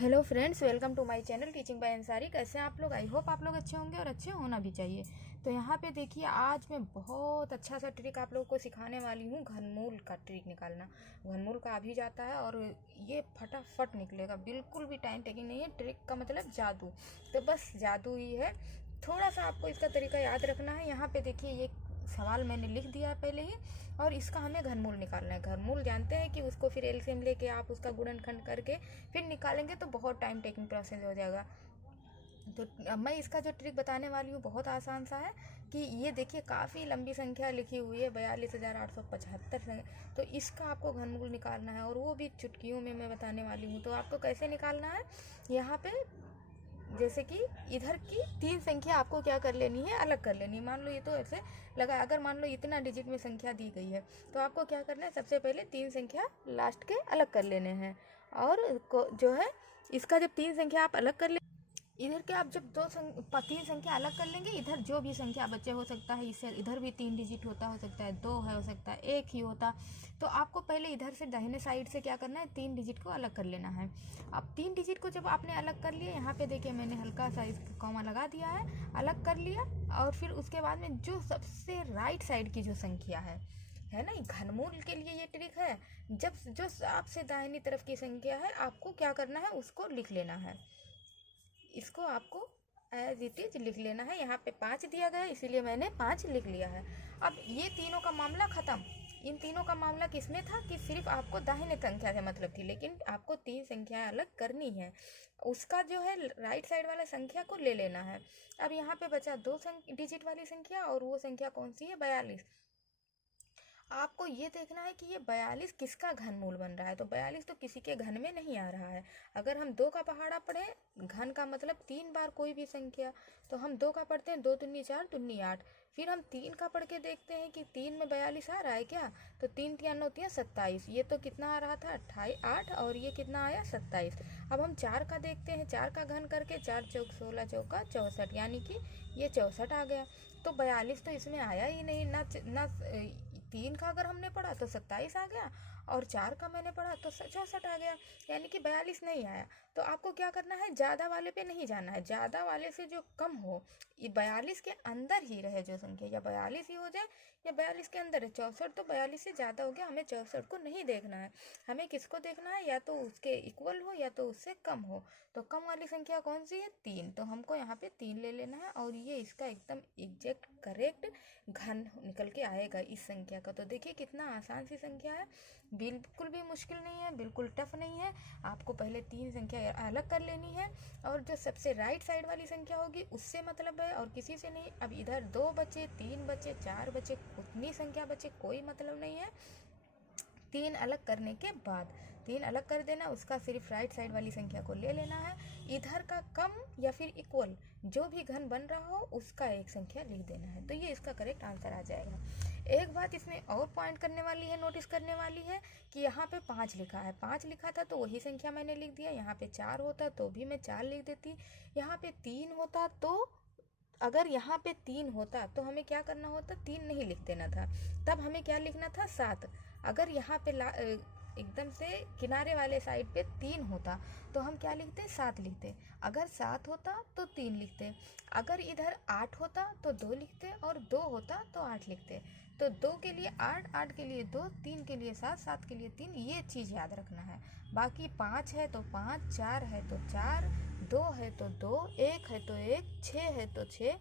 Hello friends, welcome to my channel teaching by Ansari. कैसे हैं आप लोग? आई होप आप लोग अच्छे होंगे और अच्छे होना भी चाहिए। तो यहाँ पे देखिए, आज मैं बहुत अच्छा सा ट्रिक आप लोगों को सिखाने वाली हूँ। घनमूल का ट्रिक निकालना। घनमूल का अभी जाता है और ये फटाफट निकलेगा, बिल्कुल भी टाइम टेकिंग नहीं है। ट्रिक का मतलब जादू, तो बस जादू ही है। थोड़ा सा आपको इसका तरीका याद रखना है। यहाँ पे देखिए, ये सवाल मैंने लिख दिया है पहले ही, और इसका हमें घनमूल निकालना है। घनमूल जानते हैं कि उसको फिर एलसीएम लेके आप उसका गुणनखंड करके फिर निकालेंगे तो बहुत टाइम टेकिंग प्रोसेस हो जाएगा। तो मैं इसका जो ट्रिक बताने वाली हूँ बहुत आसान सा है। कि ये देखिए, काफ़ी लंबी संख्या लिखी हुई है, 42,875। तो इसका आपको घनमूल निकालना है, और वो भी चुटकियों में मैं बताने वाली हूँ। तो आपको कैसे निकालना है, यहाँ पे जैसे कि इधर की 3 संख्या आपको क्या कर लेनी है, अलग कर लेनी है। मान लो ये तो ऐसे लगा, अगर मान लो इतना डिजिट में संख्या दी गई है, तो आपको क्या करना है, सबसे पहले 3 संख्या लास्ट के अलग कर लेने हैं। और जो है, इसका जब 3 संख्या आप अलग कर ले, इधर के आप जब 3 संख्या अलग कर लेंगे, इधर जो भी संख्या बचे, हो सकता है इससे इधर भी 3 डिजिट होता, हो सकता है 2 है, हो सकता है 1 ही होता। तो आपको पहले इधर से दाहिने साइड से क्या करना है, 3 डिजिट को अलग कर लेना है। अब 3 डिजिट को जब आपने अलग कर लिया, यहाँ पे देखिए मैंने हल्का सा इस कॉमा लगा दिया है, अलग कर लिया। और फिर उसके बाद में जो सबसे राइट साइड की जो संख्या है ना, घनमूल के लिए ये ट्रिक है। जब जो आपसे दाहिनी तरफ की संख्या है, आपको क्या करना है, उसको लिख लेना है। इसको आपको एज इट इज लिख लेना है। यहाँ पे 5 दिया गया है, इसीलिए मैंने 5 लिख लिया है। अब ये तीनों का मामला खत्म। इन तीनों का मामला किसमें था कि सिर्फ आपको दाहिने संख्या से मतलब थी, लेकिन आपको 3 संख्याएं अलग करनी है। उसका जो है राइट साइड वाला संख्या को ले लेना है। अब यहाँ पे बचा 2 डिजिट वाली संख्या, और वो संख्या कौन सी है, 42। आपको ये देखना है कि ये 42 किसका घनमूल बन रहा है। तो 42 तो किसी के घन में नहीं आ रहा है। अगर हम 2 का पहाड़ा पढ़ें, घन का मतलब 3 बार कोई भी संख्या, तो हम 2 का पढ़ते हैं, 2 दूनी 4, दूनी 8। फिर हम 3 का पढ़ के देखते हैं कि 3 में 42 आ रहा है क्या। तो 3 तिया 9 तिया 27। ये तो कितना आ रहा था, 28 8, और ये कितना आया, 27। अब हम 4 का देखते हैं, 4 का घन करके 4 चौक 16 चौका 64, यानी कि ये 64 आ गया। तो 42 तो इसमें आया ही नहीं ना। 3 का अगर हमने पढ़ा तो 27 आ गया, और 4 का मैंने पढ़ा तो 64 आ गया, यानी कि 42 नहीं आया। तो आपको क्या करना है, ज़्यादा वाले पे नहीं जाना है। ज़्यादा वाले से जो कम हो, ये 42 के अंदर ही रहे जो संख्या, या 42 ही हो जाए या 42 के अंदर है। 64 तो 42 से ज़्यादा हो गया, हमें 64 को नहीं देखना है। हमें किसको देखना है, या तो उसके इक्वल हो या तो उससे कम हो। तो कम वाली संख्या कौन सी है, 3। तो हमको यहाँ पे 3 ले लेना है, और ये इसका एकदम एग्जैक्ट करेक्ट घन निकल के आएगा इस संख्या का। तो देखिए कितना आसान सी संख्या है, बिल्कुल भी मुश्किल नहीं है, बिल्कुल टफ नहीं है। आपको पहले 3 संख्या अलग कर लेनी है, और जो सबसे राइट साइड वाली संख्या होगी उससे मतलब है, और किसी से नहीं। अब इधर 2 बचे, 3 बचे, 4 बचे, उतनी संख्या बचे, कोई मतलब नहीं है। 3 अलग करने के बाद 3 अलग कर देना, उसका सिर्फ राइट साइड वाली संख्या को ले लेना है। इधर का कम या फिर इक्वल जो भी घन बन रहा हो, उसका एक संख्या लिख देना है। तो ये इसका करेक्ट आंसर आ जाएगा। एक बात इसमें और पॉइंट करने वाली है, नोटिस करने वाली है, कि यहाँ पे 5 लिखा है। 5 लिखा था तो वही संख्या मैंने लिख दिया। यहाँ पे 4 होता तो भी मैं 4 लिख देती। यहाँ पे 3 होता तो, अगर यहाँ पे 3 होता तो हमें क्या करना होता, 3 नहीं लिख देना था, तब हमें क्या लिखना था, 7। अगर यहाँ पे एकदम से किनारे वाले साइड पे 3 होता तो हम क्या लिखते, 7 लिखते। अगर 7 होता तो 3 लिखते। अगर इधर 8 होता तो 2 लिखते, और 2 होता तो 8 लिखते। तो 2 के लिए 8, 8 के लिए 2, 3 के लिए 7, 7 के लिए 3, ये चीज़ याद रखना है। बाकी 5 है तो 5, 4 है तो 4, 2 है तो 2, 1 है तो 1, 6 है तो 6।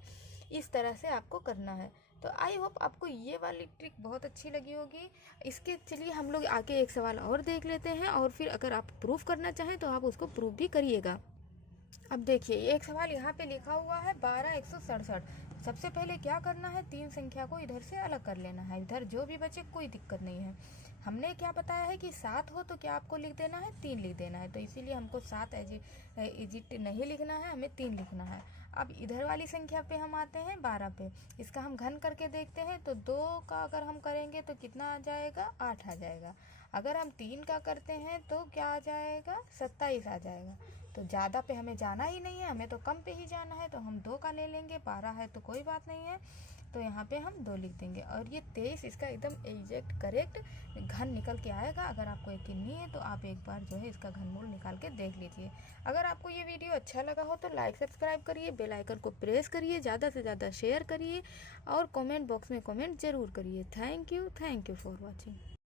इस तरह से आपको करना है। तो आई होप आपको ये वाली ट्रिक बहुत अच्छी लगी होगी। इसके चलिए हम लोग आगे एक सवाल और देख लेते हैं, और फिर अगर आप प्रूफ करना चाहें तो आप उसको प्रूफ भी करिएगा। अब देखिए, एक सवाल यहाँ पे लिखा हुआ है 12,167। सबसे पहले क्या करना है, 3 संख्या को इधर से अलग कर लेना है। इधर जो भी बचे कोई दिक्कत नहीं है। हमने क्या बताया है कि 7 हो तो क्या आपको लिख देना है, 3 लिख देना है। तो इसीलिए हमको 7 इजिट नहीं लिखना है, हमें 3 लिखना है। अब इधर वाली संख्या पे हम आते हैं, 12 पे। इसका हम घन करके देखते हैं, तो 2 का अगर हम करेंगे तो कितना आ जाएगा, 8 आ जाएगा। अगर हम 3 का करते हैं तो क्या आ जाएगा, 27 आ जाएगा। तो ज़्यादा पे हमें जाना ही नहीं है, हमें तो कम पे ही जाना है। तो हम 2 का ले लेंगे, 12 है तो कोई बात नहीं है। तो यहाँ पे हम 2 लिख देंगे। और ये 23 इसका एकदम एग्जैक्ट करेक्ट घन निकल के आएगा। अगर आपको यकीन नहीं है तो आप एक बार जो है इसका घनमूल निकाल के देख लीजिए। अगर आपको ये वीडियो अच्छा लगा हो तो लाइक सब्सक्राइब करिए, बेल आइकन को प्रेस करिए, ज़्यादा से ज़्यादा शेयर करिए और कमेंट बॉक्स में कमेंट ज़रूर करिए। Thank you for watching.